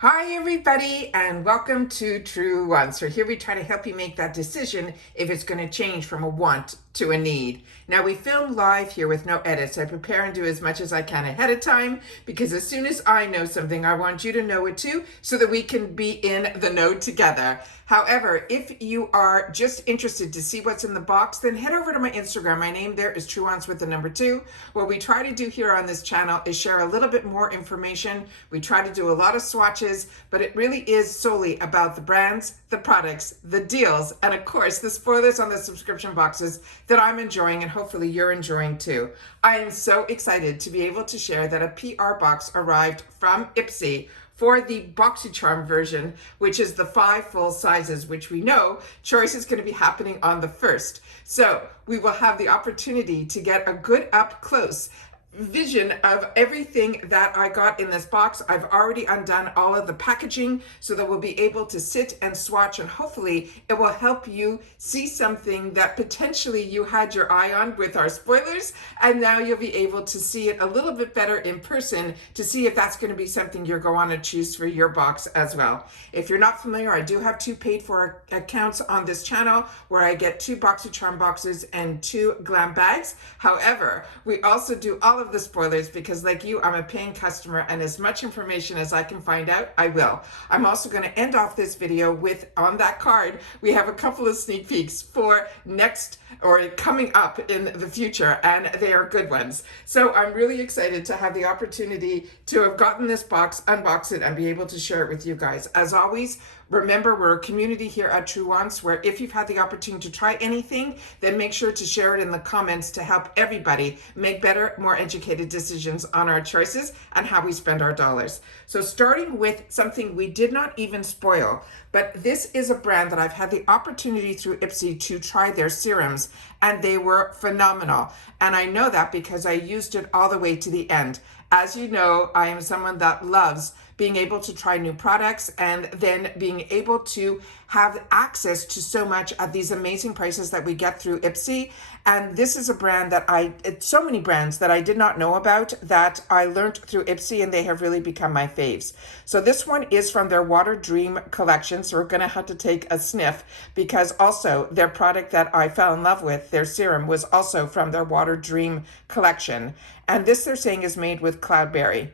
Hi everybody and welcome to Truewants. So here we try to help you make that decision if it's going to change from a want to a need. Now we film live here with no edits. I prepare and do as much as I can ahead of time because as soon as I know something, I want you to know it too so that we can be in the know together. However, if you are just interested to see what's in the box, then head over to my Instagram. My name there is Truewants with the number 2. What we try to do here on this channel is share a little bit more information. We try to do a lot of swatches, but it really is solely about the brands, the products, the deals, and of course, the spoilers on the subscription boxes that I'm enjoying and hopefully you're enjoying too. I am so excited to be able to share that a PR box arrived from IPSY for the BOXYCHARM version, which is the 5 full sizes, which we know choice is going to be happening on the 1st. So we will have the opportunity to get a good up close vision of everything that I got in this box. I've already undone all of the packaging so that we'll be able to sit and swatch, and hopefully it will help you see something that potentially you had your eye on with our spoilers, and now you'll be able to see it a little bit better in person to see if that's going to be something you're going to choose for your box as well. If you're not familiar, I do have 2 paid for accounts on this channel where I get 2 BOXYCHARM boxes and 2 glam bags. However, we also do all of the spoilers because like you, I'm a paying customer, and as much information as I can find out, I will. I'm also going to end off this video with, on that card, we have a couple of sneak peeks for next or coming up in the future, and they are good ones. So I'm really excited to have the opportunity to have gotten this box, unbox it, and be able to share it with you guys. As always, remember, we're a community here at Truewants where if you've had the opportunity to try anything, then make sure to share it in the comments to help everybody make better, more educated decisions on our choices and how we spend our dollars. So starting with something we did not even spoil, but this is a brand that I've had the opportunity through IPSY to try their serums, and they were phenomenal. And I know that because I used it all the way to the end. As you know, I am someone that loves being able to try new products and then being able to have access to so much at these amazing prices that we get through IPSY. And this is a brand that so many brands that I did not know about that I learned through IPSY, and they have really become my faves. So this one is from their Water Dream collection. So we're gonna have to take a sniff because also their product that I fell in love with, their serum, was also from their Water Dream collection. And this they're saying is made with cloudberry.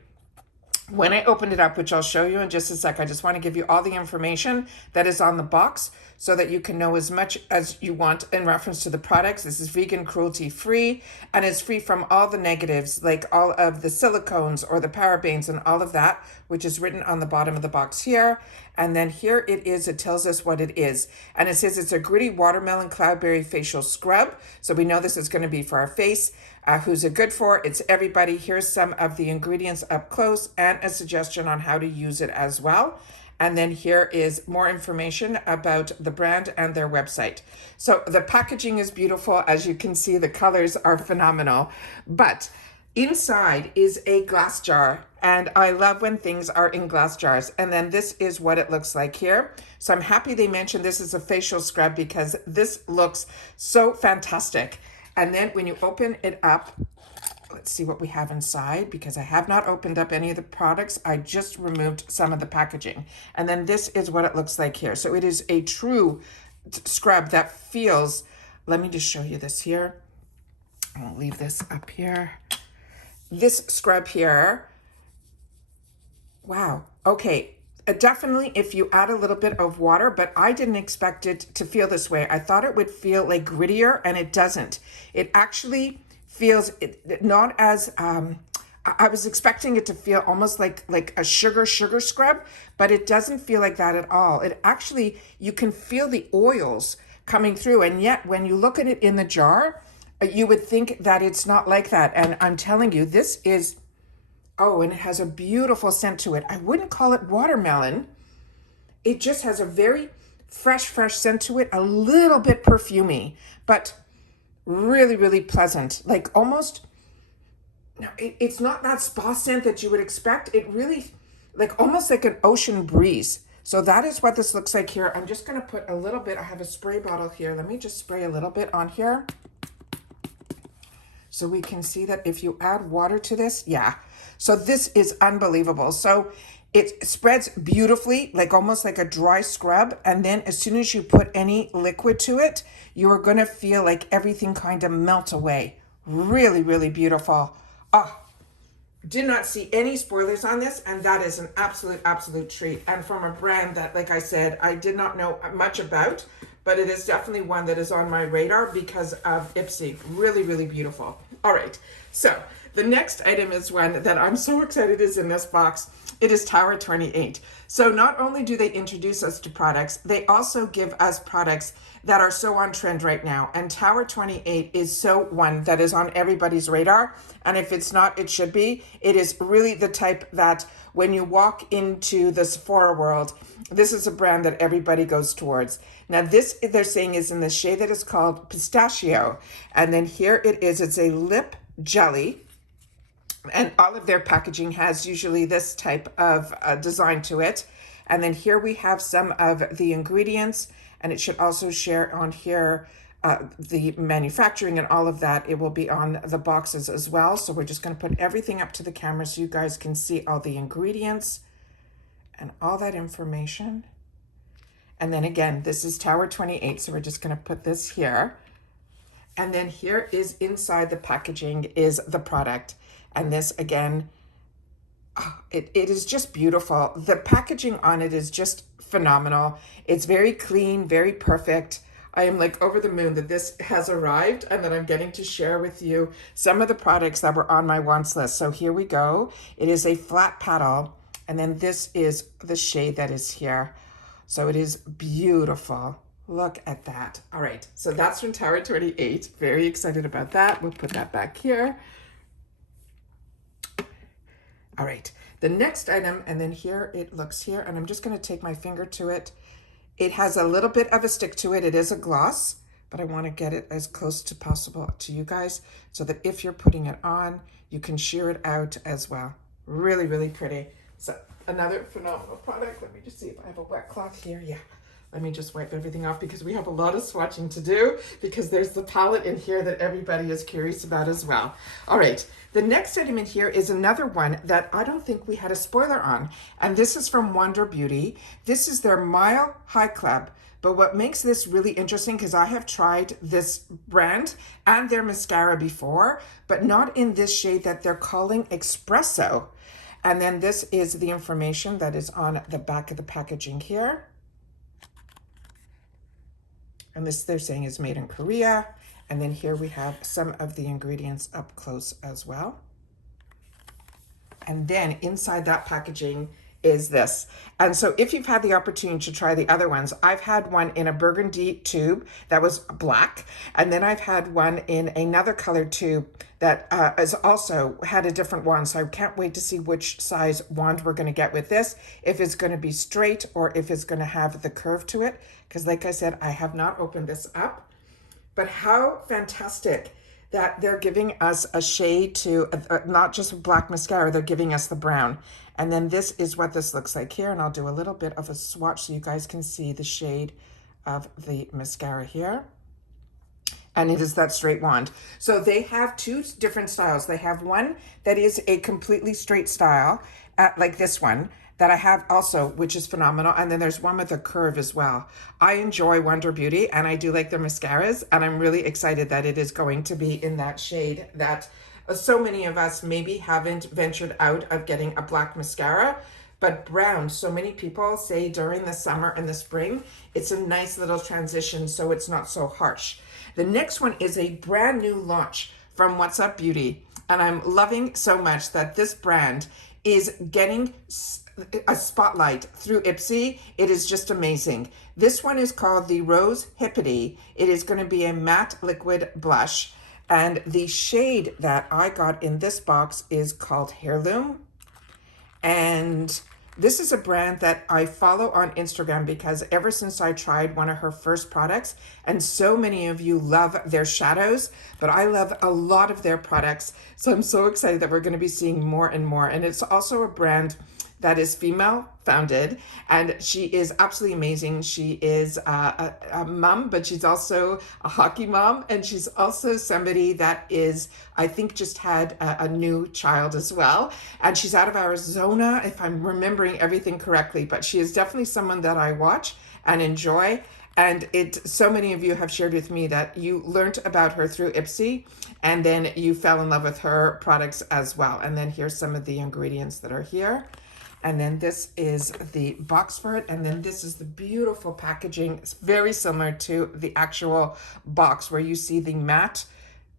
When I opened it up, which I'll show you in just a sec, I just want to give you all the information that is on the box so that you can know as much as you want in reference to the products. This is vegan, cruelty free, and it's free from all the negatives, like all of the silicones or the parabens and all of that, which is written on the bottom of the box here. And then here it is, it tells us what it is. And it says it's a gritty watermelon cloudberry facial scrub. So we know this is going to be for our face. Who's it good for? It's everybody. Here's some of the ingredients up close and a suggestion on how to use it as well. And then here is more information about the brand and their website. So the packaging is beautiful. As you can see, the colors are phenomenal. But inside is a glass jar, and I love when things are in glass jars. And then this is what it looks like here. So I'm happy they mentioned this is a facial scrub because this looks so fantastic. And then when you open it up, let's see what we have inside, because I have not opened up any of the products. I just removed some of the packaging. And then this is what it looks like here. So it is a true scrub that feels, let me just show you this here. I'll leave this up here. This scrub here, wow, okay. Definitely if you add a little bit of water, but I didn't expect it to feel this way. I thought it would feel like grittier, and it doesn't. It actually feels not as, I was expecting it to feel almost like a sugar scrub, but it doesn't feel like that at all. It actually, you can feel the oils coming through, and yet when you look at it in the jar, you would think that it's not like that. And I'm telling you, this is, oh, and it has a beautiful scent to it. I wouldn't call it watermelon. It just has a very fresh scent to it, a little bit perfumey, but really, really pleasant. Like almost, no, it's not that spa scent that you would expect. It really, like almost like an ocean breeze. So that is what this looks like here. I'm just gonna put a little bit, I have a spray bottle here. Let me just spray a little bit on here. So we can see that if you add water to this, yeah. So this is unbelievable. So It spreads beautifully, like almost like a dry scrub. And then as soon as you put any liquid to it, you're going to feel like everything kind of melt away. Really, really beautiful. Oh, did not see any spoilers on this, and that is an absolute treat. And from a brand that, like I said, I did not know much about, but it is definitely one that is on my radar because of IPSY. Really, really beautiful. All right, so the next item is one that I'm so excited is in this box. It is Tower 28. So not only do they introduce us to products, they also give us products that are so on trend right now. And Tower 28 is so one that is on everybody's radar. And if it's not, it should be. It is really the type that when you walk into the Sephora world, this is a brand that everybody goes towards. Now this, they're saying, is in the shade that is called Pistachio. And then here it is, it's a lip jelly. And all of their packaging has usually this type of design to it. And then here we have some of the ingredients, and it should also share on here the manufacturing and all of that. It will be on the boxes as well. So we're just going to put everything up to the camera so you guys can see all the ingredients and all that information. And then again, this is Tower 28. So we're just going to put this here. And then here is inside the packaging is the product. And this again, it is just beautiful. The packaging on it is just phenomenal. It's very clean, very perfect. I am like over the moon that this has arrived and that I'm getting to share with you some of the products that were on my wants list. So here we go. It is a flat paddle. And then this is the shade that is here. So it is beautiful. Look at that. All right. So that's from Tower 28. Very excited about that. We'll put that back here. All right, the next item, and then here it looks here, and I'm just going to take my finger to it. It has a little bit of a stick to it. It is a gloss, but I want to get it as close to possible to you guys so that if you're putting it on, you can sheer it out as well. Really, really pretty. So another phenomenal product. Let me just see if I have a wet cloth here. Yeah. Let me just wipe everything off because we have a lot of swatching to do because there's the palette in here that everybody is curious about as well. All right, the next item in here is another one that I don't think we had a spoiler on, and this is from Wonder Beauty. This is their Mile High Club. But what makes this really interesting, because I have tried this brand and their mascara before, but not in this shade that they're calling Espresso. And then this is the information that is on the back of the packaging here. And this they're saying is made in Korea. And then here we have some of the ingredients up close as well. And then inside that packaging is this. And so if you've had the opportunity to try the other ones, I've had one in a burgundy tube that was black. And then I've had one in another colored tube that has also had a different wand. So I can't wait to see which size wand we're going to get with this, if it's going to be straight or if it's going to have the curve to it. Because like I said, I have not opened this up. But how fantastic that they're giving us a shade to, not just black mascara, they're giving us the brown. And then this is what this looks like here. And I'll do a little bit of a swatch so you guys can see the shade of the mascara here. And it is that straight wand. So they have two different styles. They have one that is a completely straight style, like this one, that I have also, which is phenomenal. And then there's one with a curve as well. I enjoy Wonder Beauty and I do like their mascaras. And I'm really excited that it is going to be in that shade that so many of us maybe haven't ventured out of getting a black mascara. But brown, so many people say during the summer and the spring, it's a nice little transition so it's not so harsh. The next one is a brand new launch from What's Up Beauty. And I'm loving so much that this brand is getting a spotlight through IPSY. It is just amazing. This one is called the Rose Hippity. It is going to be a matte liquid blush. And the shade that I got in this box is called Heirloom. And this is a brand that I follow on Instagram because ever since I tried one of her first products, and so many of you love their shadows, but I love a lot of their products. So I'm so excited that we're going to be seeing more and more. And it's also a brand that is female founded, and she is absolutely amazing. She is a mom, but she's also a hockey mom, and she's also somebody that is, I think, just had a new child as well. And she's out of Arizona, if I'm remembering everything correctly, but she is definitely someone that I watch and enjoy. And so many of you have shared with me that you learned about her through IPSY, and then you fell in love with her products as well. And then here's some of the ingredients that are here. And then this is the box for it. And then this is the beautiful packaging. It's very similar to the actual box where you see the matte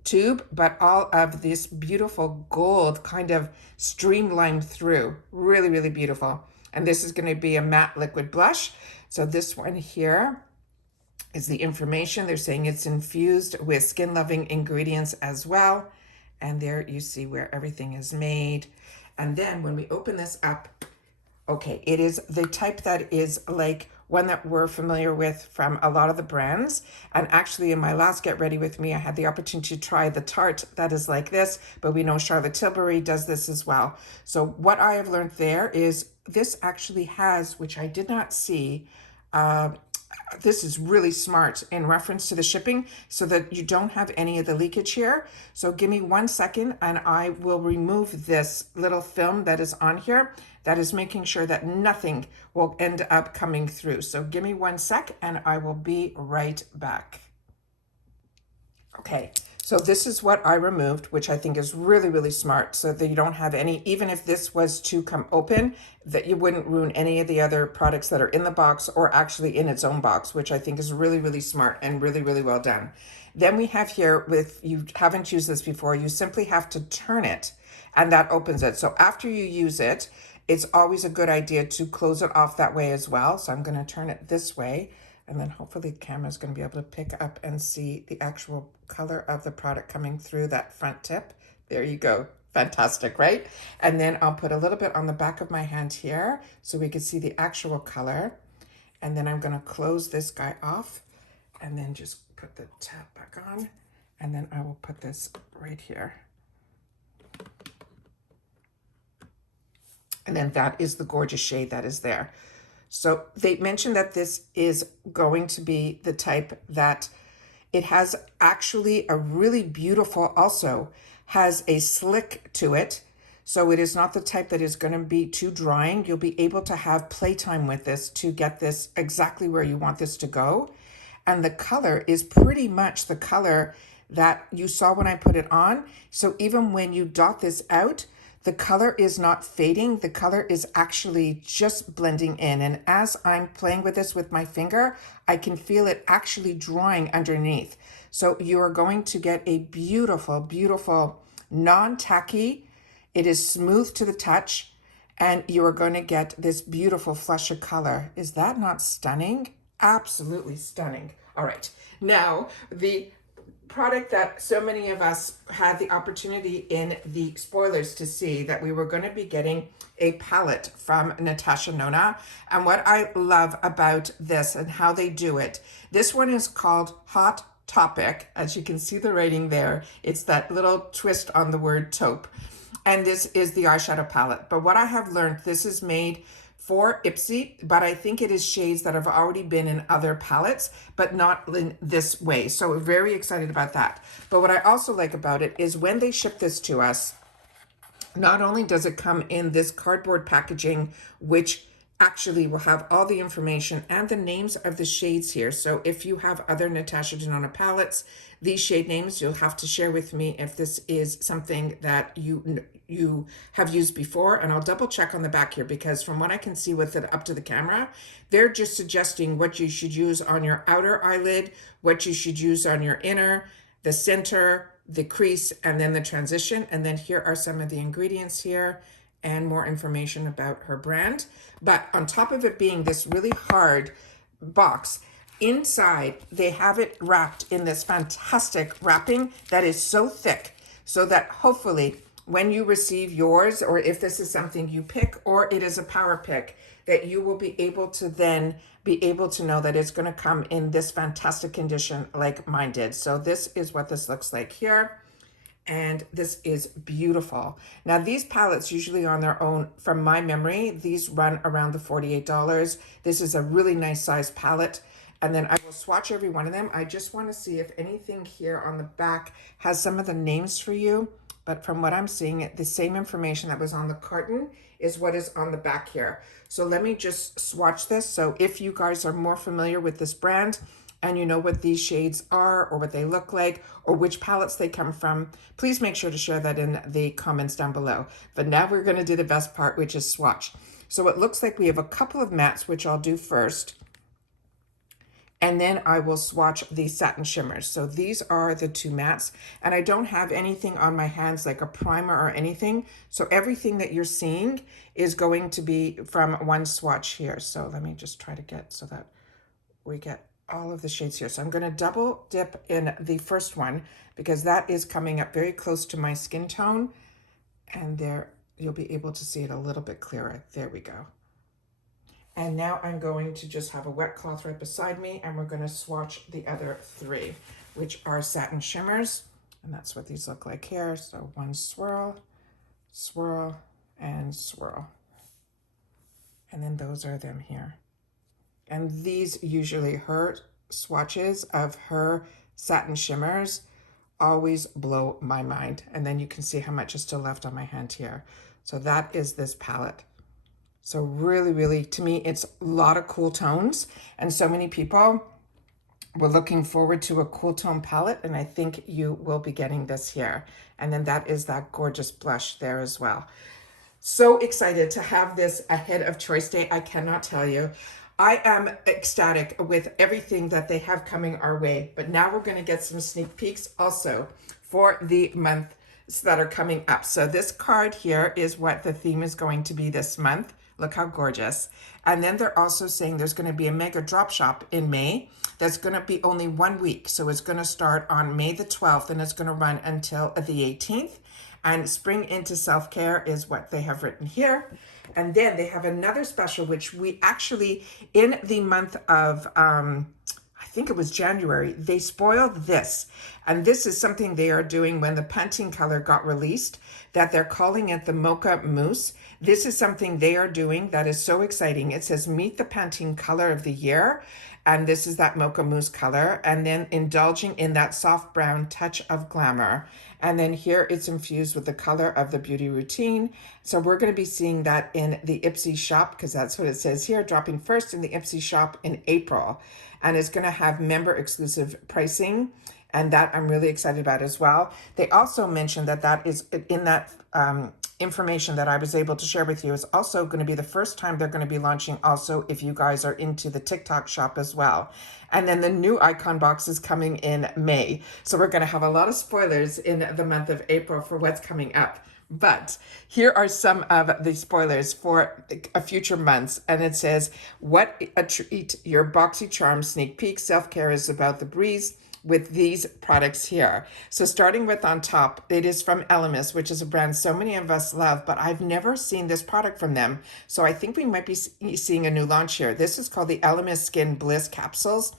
tube, but all of this beautiful gold kind of streamlined through. Really, really beautiful. And this is going to be a matte liquid blush. So this one here is the information. They're saying it's infused with skin-loving ingredients as well. And there you see where everything is made. And then when we open this up, okay, it is the type that is like one that we're familiar with from a lot of the brands. And actually in my last Get Ready With Me, I had the opportunity to try the Tarte that is like this, but we know Charlotte Tilbury does this as well. So what I have learned there is this actually has, which I did not see, this is really smart in reference to the shipping so that you don't have any of the leakage here. So give me 1 second and I will remove this little film that is on here that is making sure that nothing will end up coming through. So give me 1 sec and I will be right back. Okay, so this is what I removed, which I think is really, really smart so that you don't have any, even if this was to come open, that you wouldn't ruin any of the other products that are in the box or actually in its own box, which I think is really, really smart and really, really well done. Then we have here, with you haven't used this before, you simply have to turn it and that opens it. So after you use it, it's always a good idea to close it off that way as well. So I'm going to turn it this way. And then hopefully the camera is going to be able to pick up and see the actual color of the product coming through that front tip. There you go. Fantastic, right? And then I'll put a little bit on the back of my hand here so we can see the actual color. And then I'm going to close this guy off and then just put the tab back on. And then I will put this right here. And then that is the gorgeous shade that is there. So they mentioned that this is going to be the type that it has actually a really beautiful, also has a slick to it. So it is not the type that is going to be too drying. You'll be able to have playtime with this to get this exactly where you want this to go. And the color is pretty much the color that you saw when I put it on. So even when you dot this out, the color is not fading. The color is actually just blending in. And as I'm playing with this with my finger, I can feel it actually drying underneath. So you are going to get a beautiful, beautiful, non-tacky. It is smooth to the touch. And you are going to get this beautiful flush of color. Is that not stunning? Absolutely stunning. All right. Now, the product that so many of us had the opportunity in the spoilers to see, that we were going to be getting a palette from Natasha Denona. And what I love about this and how they do it, this one is called Hot Topic. As you can see the rating there, it's that little twist on the word taupe. And this is the eyeshadow palette. But what I have learned, this is made for IPSY, but I think it is shades that have already been in other palettes, but not in this way. So we're very excited about that. But what I also like about it is when they ship this to us, not only does it come in this cardboard packaging, which actually will have all the information and the names of the shades here. So if you have other Natasha Denona palettes, these shade names, you'll have to share with me if this is something that you have used before. And I'll double check on the back here, because from what I can see with it up to the camera, they're just suggesting what you should use on your outer eyelid, what you should use on your inner, the center, the crease, and then the transition. And then here are some of the ingredients here and more information about her brand. But on top of it being this really hard box, inside they have it wrapped in this fantastic wrapping that is so thick, so that hopefully when you receive yours, or if this is something you pick or it is a power pick, that you will be able to then be able to know that it's going to come in this fantastic condition like mine did. So this is what this looks like here. And this is beautiful. Now these palettes usually on their own, from my memory, these run around the $48. This is a really nice size palette. And then I will swatch every one of them. I just want to see if anything here on the back has some of the names for you. But from what I'm seeing, the same information that was on the carton is what is on the back here. So let me just swatch this. So if you guys are more familiar with this brand and you know what these shades are or what they look like or which palettes they come from, please make sure to share that in the comments down below. But now we're going to do the best part, which is swatch. So it looks like we have a couple of mattes, which I'll do first. And then I will swatch the satin shimmers. So these are the two mattes, and I don't have anything on my hands like a primer or anything. So everything that you're seeing is going to be from one swatch here. So let me just try to get so that we get all of the shades here. So I'm going to double dip in the first one because that is coming up very close to my skin tone. And there you'll be able to see it a little bit clearer. There we go. And now I'm going to just have a wet cloth right beside me, and we're going to swatch the other three, which are satin shimmers. And that's what these look like here. So one swirl, swirl, and swirl. And then those are them here. And these usually, her swatches of her satin shimmers always blow my mind. And then you can see how much is still left on my hand here. So that is this palette. So really, really, to me, it's a lot of cool tones. And so many people were looking forward to a cool tone palette. And I think you will be getting this here. And then that is that gorgeous blush there as well. So excited to have this ahead of Choice Day. I cannot tell you. I am ecstatic with everything that they have coming our way. But now we're going to get some sneak peeks also for the months that are coming up. So this card here is what the theme is going to be this month. Look how gorgeous. And then they're also saying there's going to be a mega drop shop in May that's going to be only 1 week. So it's going to start on May the 12th and it's going to run until the 18th. And Spring into Self-Care is what they have written here. And then they have another special, which we actually, in the month of, I think it was January, they spoiled this. And this is something they are doing when the Pantene color got released, that they're calling it the Mocha Mousse. This is something they are doing that is so exciting. It says, meet the Pantene color of the year. And this is that Mocha Mousse color. And then indulging in that soft brown touch of glamour. And then here it's infused with the color of the beauty routine. So we're going to be seeing that in the IPSY shop, because that's what it says here, dropping first in the IPSY shop in April. And it's going to have member exclusive pricing. And that I'm really excited about as well. They also mentioned that that is in that information that I was able to share with you is also going to be the first time they're going to be launching also if you guys are into the TikTok shop as well. And then the new icon box is coming in May. So we're going to have a lot of spoilers in the month of April for what's coming up. But here are some of the spoilers for future months. And it says, what a treat, your BOXYCHARM sneak peek. Self-care is about the breeze with these products here. So starting with on top, it is from Elemis, which is a brand so many of us love, but I've never seen this product from them. So I think we might be seeing a new launch here. This is called the Elemis Skin Bliss Capsules.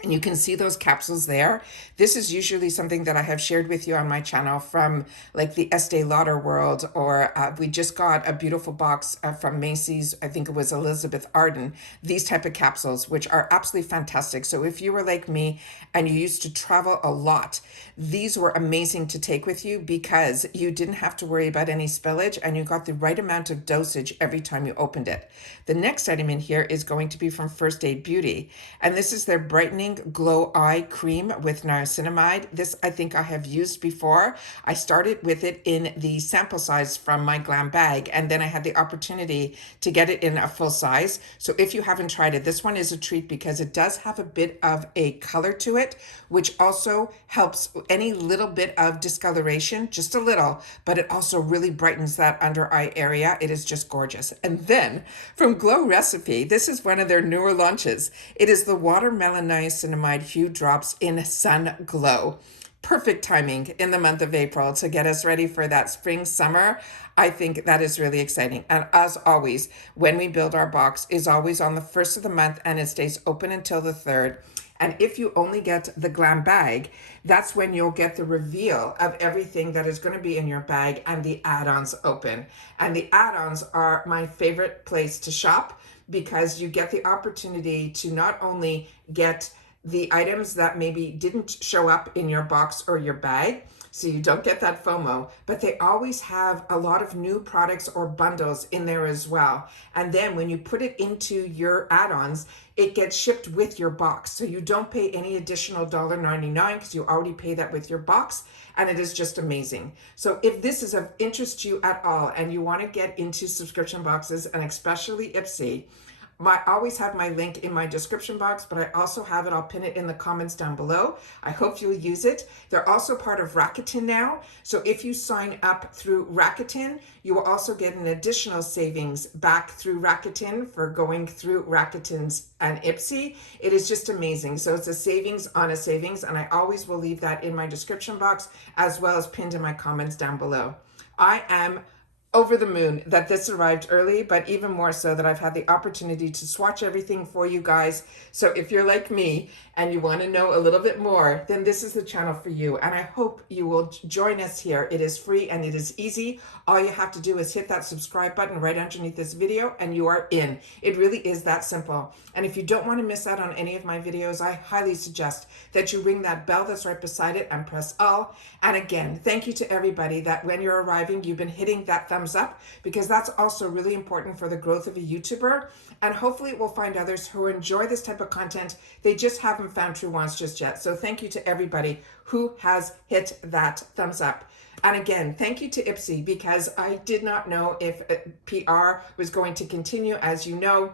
And you can see those capsules there. This is usually something that I have shared with you on my channel from like the Estee Lauder world, or we just got a beautiful box from Macy's. I think it was Elizabeth Arden. These type of capsules, which are absolutely fantastic. So if you were like me and you used to travel a lot, these were amazing to take with you because you didn't have to worry about any spillage and you got the right amount of dosage every time you opened it. The next item in here is going to be from First Aid Beauty. And this is their brightening glow eye cream with niacinamide. This I think I have used before. I started with it in the sample size from my glam bag, and then I had the opportunity to get it in a full size. So if you haven't tried it, this one is a treat because it does have a bit of a color to it, which also helps any little bit of discoloration, just a little, but it also really brightens that under eye area. It is just gorgeous. And then from Glow Recipe, this is one of their newer launches. It is the watermelon niacinamide Hue Drops in Sun Glow. Perfect timing in the month of April to get us ready for that spring, summer. I think that is really exciting. And as always, when we build our box is always on the 1st of the month and it stays open until the 3rd. And if you only get the glam bag, that's when you'll get the reveal of everything that is going to be in your bag and the add-ons open. And the add-ons are my favorite place to shop because you get the opportunity to not only get the items that maybe didn't show up in your box or your bag, so you don't get that FOMO, but they always have a lot of new products or bundles in there as well. And then when you put it into your add-ons, it gets shipped with your box. So you don't pay any additional $1.99 because you already pay that with your box. And it is just amazing. So if this is of interest to you at all and you want to get into subscription boxes, and especially IPSY, I always have my link in my description box, but I also have it. I'll pin it in the comments down below. I hope you'll use it. They're also part of Rakuten now. So if you sign up through Rakuten, you will also get an additional savings back through Rakuten for going through Rakuten's and IPSY. It is just amazing. So it's a savings on a savings, and I always will leave that in my description box as well as pinned in my comments down below. I am over the moon that this arrived early, but even more so that I've had the opportunity to swatch everything for you guys. So if you're like me and you want to know a little bit more, then this is the channel for you. And I hope you will join us here. It is free and it is easy. All you have to do is hit that subscribe button right underneath this video and you are in. It really is that simple. And if you don't want to miss out on any of my videos, I highly suggest that you ring that bell that's right beside it and press all. And again, thank you to everybody that when you're arriving, you've been hitting that thumbs up, because that's also really important for the growth of a YouTuber. And hopefully it will find others who enjoy this type of content. They just haven't found Truewants just yet. So thank you to everybody who has hit that thumbs up. And again, thank you to IPSY, because I did not know if PR was going to continue. As you know,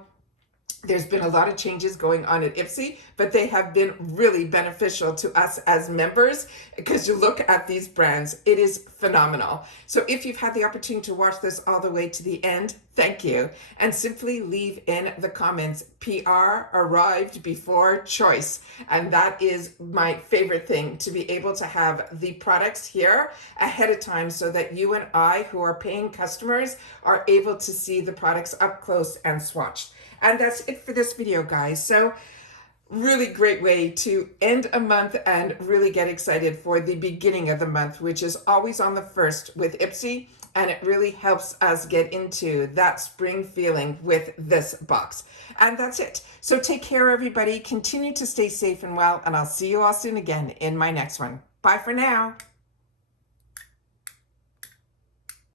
there's been a lot of changes going on at IPSY, but they have been really beneficial to us as members, because you look at these brands, it is phenomenal. So if you've had the opportunity to watch this all the way to the end, thank you. And simply leave in the comments, PR arrived before choice. And that is my favorite thing, to be able to have the products here ahead of time so that you and I, who are paying customers, are able to see the products up close and swatched. And that's it for this video, guys. So really great way to end a month and really get excited for the beginning of the month, which is always on the 1st with IPSY. And it really helps us get into that spring feeling with this box. And that's it. So take care, everybody. Continue to stay safe and well, and I'll see you all soon again in my next one. Bye for now.